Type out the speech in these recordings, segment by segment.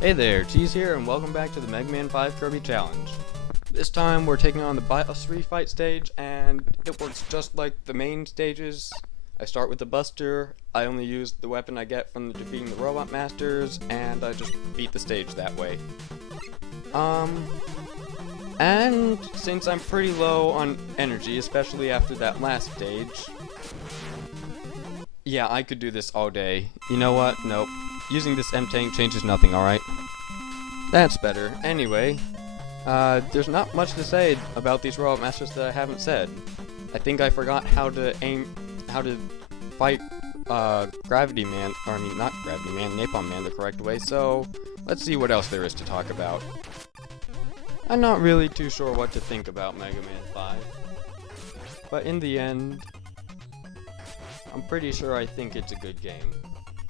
Hey there, Cheese here, and welcome back to the Mega Man 5 Kirby Challenge. This time we're taking on the Boss 3 fight stage, and it works just like the main stages. I start with the Buster, I only use the weapon I get from defeating the Robot Masters, and I just beat the stage that way. And since I'm pretty low on energy, especially after that last stage, yeah, I could do this all day. You know what? Nope. Using this M-Tank changes nothing, alright? That's better. Anyway, there's not much to say about these Robot Masters that I haven't said. I think I forgot how to fight Gravity Man, or I mean not Gravity Man, Napalm Man the correct way, so let's see what else there is to talk about. I'm not really too sure what to think about Mega Man 5, but in the end, I'm pretty sure I think it's a good game.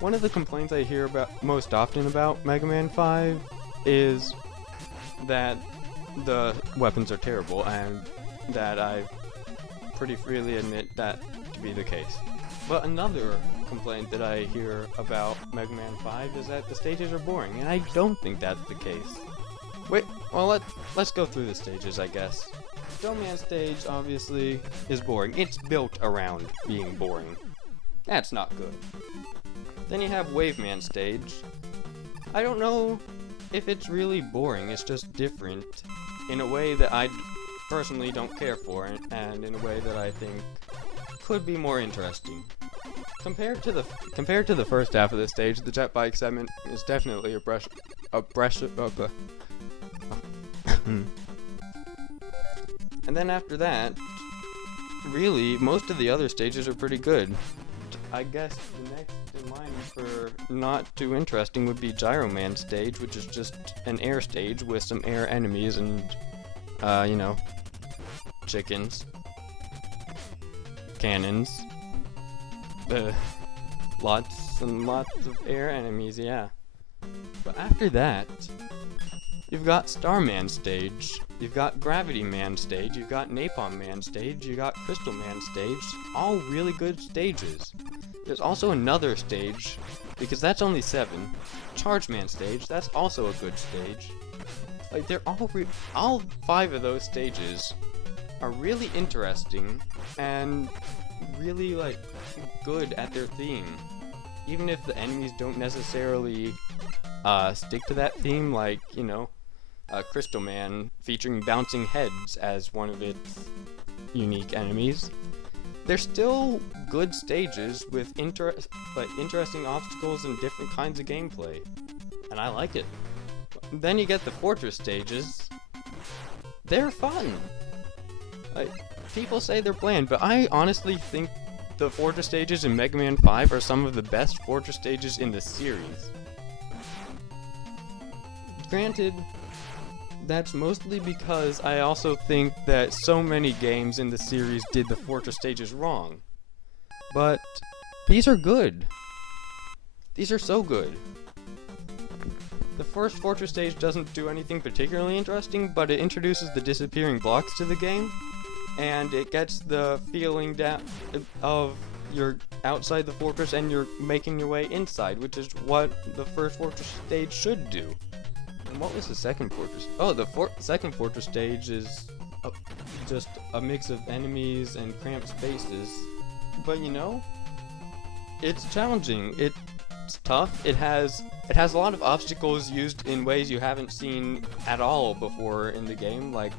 One of the complaints I hear about most often about Mega Man 5 is that the weapons are terrible, and that I pretty freely admit that to be the case. But another complaint that I hear about Mega Man 5 is that the stages are boring, and I don't think that's the case. Wait, well let's go through the stages, I guess. Snowman stage obviously is boring. It's built around being boring. That's not good. Then you have Waveman stage. I don't know if it's really boring, it's just different in a way that I personally don't care for, and in a way that I think could be more interesting. Compared to the first half of the stage, the jet bike segment is definitely and then after that, really, most of the other stages are pretty good. I guess the next in line for not too interesting would be Gyro Man stage, which is just an air stage with some air enemies and, you know, chickens, cannons, lots and lots of air enemies, yeah. But after that, you've got Starman stage, you've got Gravity Man stage, you've got Napalm Man stage, you got Crystal Man stage, all really good stages. There's also another stage, because that's only 7, Charge Man stage, that's also a good stage. Like, they're all 5 of those stages are really interesting, and really, like, good at their theme. Even if the enemies don't necessarily, stick to that theme, like, you know, Crystal Man featuring bouncing heads as one of its unique enemies. They're still good stages with interesting obstacles and different kinds of gameplay, and I like it. Then you get the Fortress stages. They're fun. People say they're bland, but I honestly think the Fortress stages in Mega Man 5 are some of the best Fortress stages in the series. Granted, that's mostly because I also think that so many games in the series did the Fortress stages wrong. But these are good. These are so good. The first Fortress stage doesn't do anything particularly interesting, but it introduces the disappearing blocks to the game, and it gets the feeling of you're outside the fortress and you're making your way inside, which is what the first Fortress stage should do. And what was the second fortress? Oh, the second Fortress stage is just a mix of enemies and cramped spaces. But you know, it's challenging. It's tough. It has a lot of obstacles used in ways you haven't seen at all before in the game, like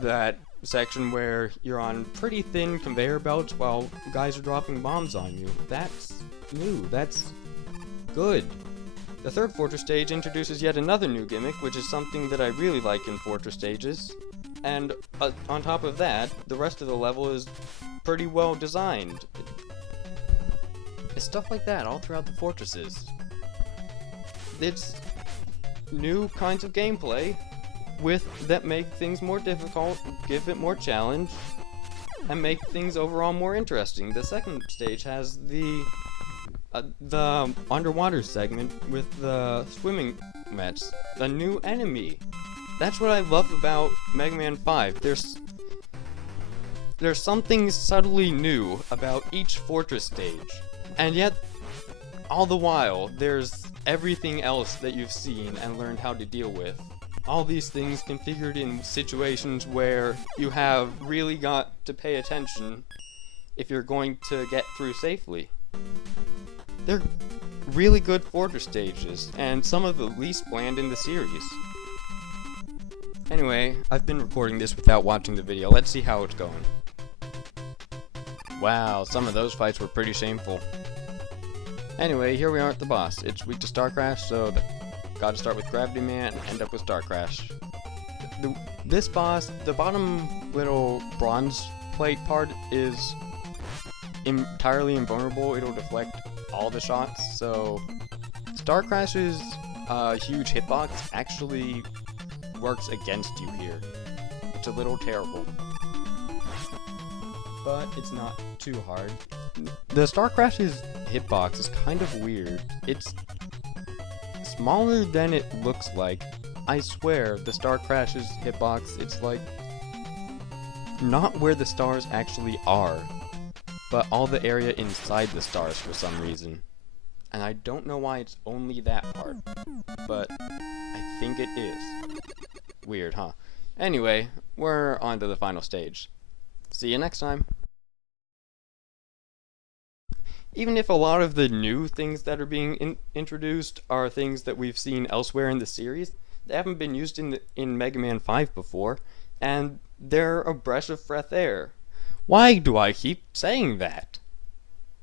that section where you're on pretty thin conveyor belts while guys are dropping bombs on you. That's new. That's good. The third Fortress stage introduces yet another new gimmick, which is something that I really like in Fortress stages. And on top of that, the rest of the level is pretty well designed. It's stuff like that all throughout the fortresses. It's new kinds of gameplay that make things more difficult, give it more challenge, and make things overall more interesting. The second stage has the underwater segment with the swimming mets, the new enemy. That's what I love about Mega Man 5. There's something subtly new about each fortress stage, and yet all the while, there's everything else that you've seen and learned how to deal with. All these things configured in situations where you have really got to pay attention if you're going to get through safely. They're really good fortress stages, and some of the least bland in the series. Anyway, I've been recording this without watching the video. Let's see how it's going. Wow, some of those fights were pretty shameful. Anyway, here we are at the boss. It's weak to Star Crash, so gotta start with Gravity Man and end up with Star Crash. This boss, the bottom little bronze plate part is entirely invulnerable. It'll deflect all the shots, so Star Crash's huge hitbox actually works against you here. It's a little terrible, but it's not too hard. The Star Crash's hitbox is kind of weird. It's smaller than it looks like. I swear, the Star Crash's hitbox, it's like not where the stars actually are, but all the area inside the stars for some reason. And I don't know why it's only that part, but I think it is. Weird, huh? Anyway, we're on to the final stage. See you next time. Even if a lot of the new things that are being introduced are things that we've seen elsewhere in the series, they haven't been used in Mega Man 5 before, and they're a breath of fresh air. Why do I keep saying that?